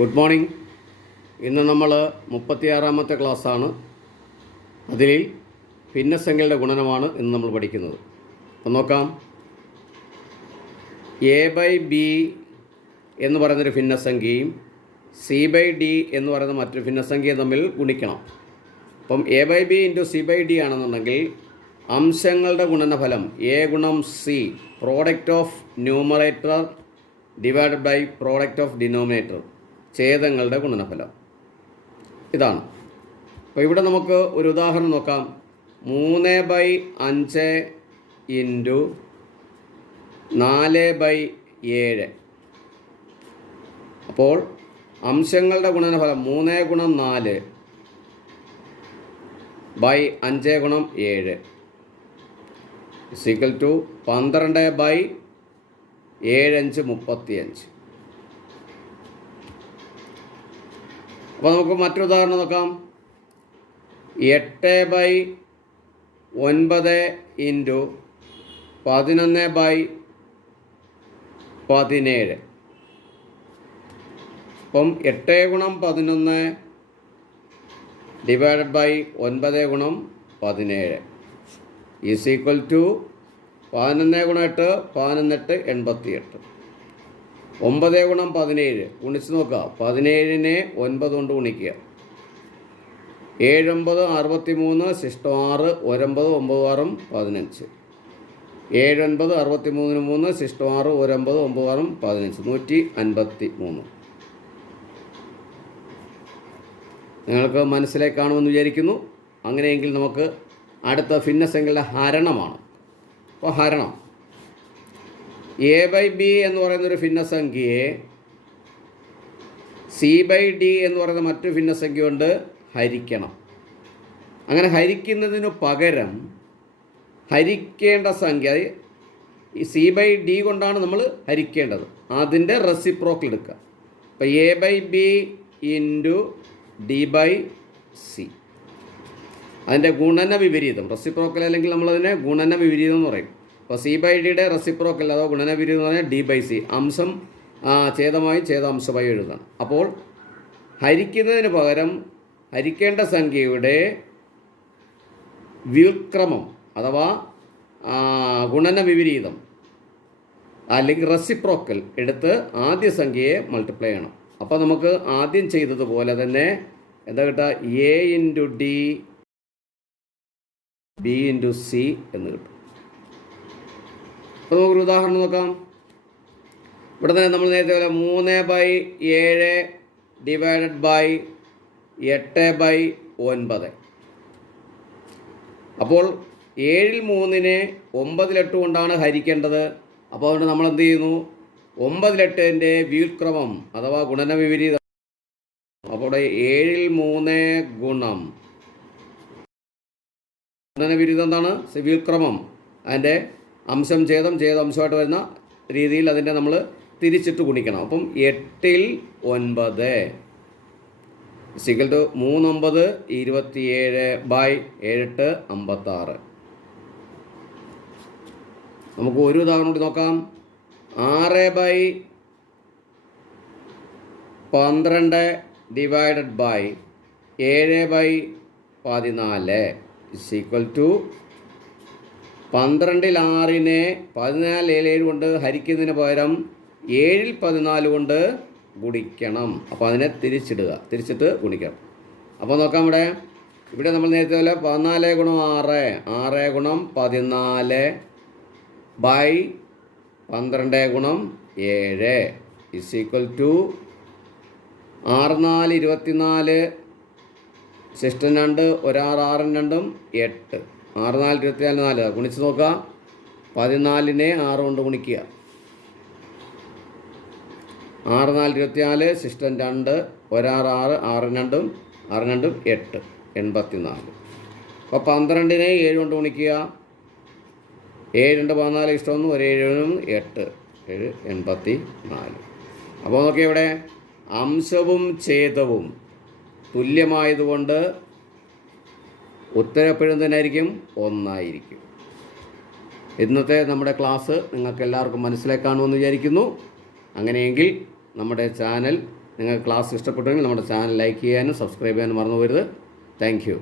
Good morning. ഇന്ന് നമ്മൾ 36ാമത്തെ ക്ലാസ്സാണ്. അതിൽ ഭിന്നസംഖ്യകളുടെ ഗുണനമാണ് ഇന്ന് നമ്മൾ പഠിക്കുന്നത്. അപ്പം നോക്കാം. a/b എന്ന് പറയുന്നൊരു ഭിന്നസംഖ്യയും c/d എന്ന് പറയുന്ന മറ്റൊരു ഭിന്നസംഖ്യയും തമ്മിൽ ഗുണിക്കണം. അപ്പം a/b × c/d ആണെന്നുണ്ടെങ്കിൽ അംശങ്ങളുടെ ഗുണനഫലം a × c product of numerator divided by product of denominator, ഛേദങ്ങളുടെ ഗുണനഫലം ഇതാണ്. അപ്പോൾ ഇവിടെ നമുക്ക് ഒരു ഉദാഹരണം നോക്കാം. 3/5 × 4/7. അപ്പോൾ അംശങ്ങളുടെ ഗുണനഫലം 3 × 4 5 × 7 12/7 × 35. അപ്പോൾ നമുക്ക് മറ്റൊരു ഉദാഹരണം നോക്കാം. 8/9 × 11/17. അപ്പം 8 × 11 divided by 9 × 17 is equal to 11 × 8 18 88. 9 × 17 ഗുണിച്ച് നോക്കുക. 17നെ 9 കൊണ്ട് ഗുണിക്കുക. 7 9 63 ശിഷ്ടം 6 1 9 9 6 15. 7 9 63 3 ശിഷ്ടം 6 1 9 9 6 15 153. നിങ്ങൾക്ക് മനസ്സിലായി കാണുമെന്ന് വിചാരിക്കുന്നു. അങ്ങനെയെങ്കിൽ നമുക്ക് അടുത്ത ഭിന്നസംഖ്യകളുടെ ഹരണമാണ്. അപ്പോൾ ഹരണം a/b എന്ന് പറയുന്നൊരു ഭിന്നസംഖ്യയെ c/d എന്ന് പറയുന്ന മറ്റൊരു ഭിന്നസംഖ്യ കൊണ്ട് ഹരിക്കണം. അങ്ങനെ ഹരിക്കുന്നതിന് പകരം ഹരിക്കേണ്ട സംഖ്യ ഈ c/d കൊണ്ടാണ് നമ്മൾ ഹരിക്കേണ്ടത്. അതിൻ്റെ റെസിപ്രോക്കൽ എടുക്കുക. അപ്പോൾ a/b × d/c, അതിൻ്റെ ഗുണന വിപരീതം. റെസിപ്രോക്കൽ അല്ലെങ്കിൽ നമ്മളതിനെ ഗുണന വിപരീതം എന്ന് പറയും. അപ്പോൾ c/dയുടെ റെസിപ്രോക്കൽ അതോ ഗുണന വിപരീതം എന്ന് പറഞ്ഞാൽ d/c, അംശം ഛേദമായി ഛേദാംശമായി എഴുതണം. അപ്പോൾ ഹരിക്കുന്നതിന് പകരം ഹരിക്കേണ്ട സംഖ്യയുടെ വ്യുൽക്രമം അഥവാ ഗുണന വിപരീതം അല്ലെങ്കിൽ റെസിപ്രോക്കൽ എടുത്ത് ആദ്യ സംഖ്യയെ മൾട്ടിപ്ലൈ ചെയ്യണം. അപ്പോൾ നമുക്ക് ആദ്യം ചെയ്തതുപോലെ തന്നെ എന്താ കിട്ടുക? a × d b × c എന്ന് കിട്ടും. അപ്പോൾ നമുക്കൊരു ഉദാഹരണം നോക്കാം. ഇവിടെ തന്നെ നമ്മൾ നേരത്തെ പോലെ 3/7 ഡിവൈഡഡ് ബൈ 8/9. അപ്പോൾ 7 3നെ 9 കൊണ്ടാണ് ഹരിക്കേണ്ടത്. അപ്പോൾ അതുകൊണ്ട് നമ്മൾ എന്ത് ചെയ്യുന്നു? 9 വ്യുൽക്രമം അഥവാ ഗുണന വിപരീതം. അപ്പോൾ 7 3 ഗുണം ഗുണന വിപരീതം എന്താണ്? വ്യുൽക്രമം. അതിൻ്റെ അംശം ഛേദം ഛേദാംശമായിട്ട് വരുന്ന രീതിയിൽ അതിൻ്റെ നമ്മൾ തിരിച്ചിട്ട് ഗുണിക്കണം. അപ്പം 8 9 = 3 9 27 ബൈ 7 56. നമുക്ക് ഒരു ഉദാഹരണം കൂടി നോക്കാം. 6/12 ഡിവൈഡഡ് ബൈ 7/14 = 12ൽ 6നെ 14 7 കൊണ്ട് ഹരിക്കുന്നതിന് പകരം 7ൽ 14 കൊണ്ട് ഗുണിക്കണം. അപ്പോൾ അതിനെ തിരിച്ചിട്ട് ഗുണിക്കണം. അപ്പോൾ നോക്കാം. ഇവിടെ നമ്മൾ നേരത്തെ പോലെ 14 × 6 6 × 14 ബൈ 12 × 7 = 6 4 24 ശിഷ്ടം 2 1 6 6 2 8. 6 4 24 4 ഗുണിച്ച് നോക്കുക. 14നെ 6 കൊണ്ട് ഗുണിക്കുക. 6 4 24 ശിഷ്ടം 2 1 6 6 6 2 6 2 8 84. അപ്പോൾ 12നെ 7 കൊണ്ട് ഗുണിക്കുക. 7 2 14 ഇഷ്ടം 1 1 7 8 84. അപ്പോൾ നോക്കിയാൽ ഇവിടെ അംശവും ഛേദവും തുല്യമായതുകൊണ്ട് ഉത്തരപ്പെടുന്നതിനായിരിക്കും 1. ഇന്നത്തെ നമ്മുടെ ക്ലാസ് നിങ്ങൾക്ക് എല്ലാവർക്കും മനസ്സിലാക്കാമെന്ന് വിചാരിക്കുന്നു. അങ്ങനെയെങ്കിൽ നമ്മുടെ ചാനൽ നിങ്ങൾക്ക് ക്ലാസ് ഇഷ്ടപ്പെട്ടുവെങ്കിൽ നമ്മുടെ ചാനൽ ലൈക്ക് ചെയ്യാനും സബ്സ്ക്രൈബ് ചെയ്യാനും മറന്നു പോകരുത്. Thank you.